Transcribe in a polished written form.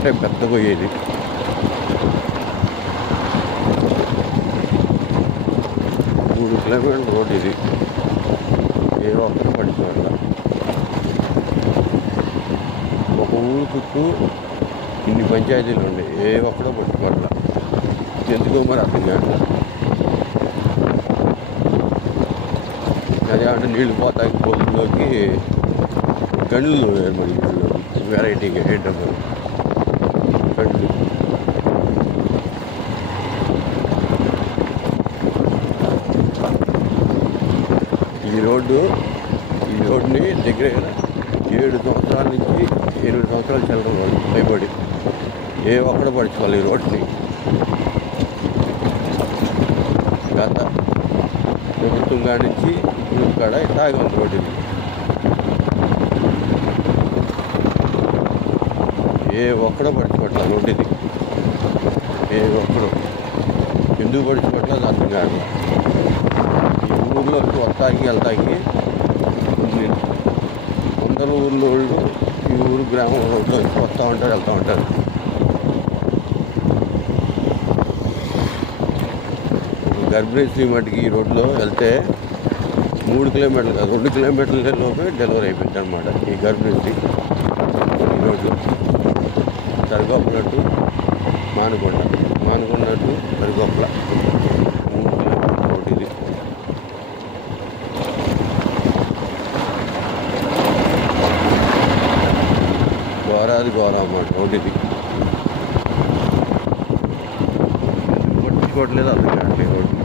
ఒకటే పెద్ద పోయేది. 3 కిలోమీటర్ల రోడ్ ఇది. ఏ ఒక్కరు పడిపోయాల. ఒక ఊరు చుట్టూ ఇన్ని పంచాయతీలు ఉన్నాయి, ఏ ఒక్కడో పట్టుకోవాల. ఎందుకో మరి అర్థం కాదు. అదే అంటే నీళ్ళు పోతాయి బోధుల్లోకి గండ్లు మరి వెరైటీగా ఏంటో గండ్లు. ఈ రోడ్డుని దగ్గర 7 సంవత్సరాల నుంచి 8 సంవత్సరాలు చెల్లడం వాళ్ళు భయపడి ఏ ఒక్కడో పడుచుకోవాలి ఈ రోడ్డుని. గత ప్రభుత్వం కానించి ఇప్పుడు కాడ ఇలాగే రోడ్డు ఇది. ఏ ఒక్కడో పడుచుకోవట్ల రోడ్డు ఇది. ఏ ఒక్కడో ఎందుకు పడుచుకోవట్లేదు అర్థం కాదు. ఈ ఊళ్ళోకి వస్తాకి వెళ్తాకి కొన్ని 100 ఊళ్ళో వాళ్ళు ఈ ఊరు గ్రామం రోడ్లో వస్తూ ఉంటారు, వెళ్తూ ఉంటారు. గర్భిణీ స్త్రీ మటుకి ఈ రోడ్లో వెళ్తే 3 కిలోమీటర్లు కాదు 2 కిలోమీటర్ల లోపే డెలివరీ అయిపోయింది అనమాట. ఈ గర్భిణీ స్త్రీ ఈ రోడ్లో సరిగొప్పలట్టు మానుకున్నట్టు సరిగొప్పల 3 కిలోమీటర్ల రోడ్డు ఇది. ఘోరాది ఘోరం అన్నమాట రోడ్డు ఇది. పట్టించుకోవట్లేదు అర్థం కావట్లేదు రోడ్డు.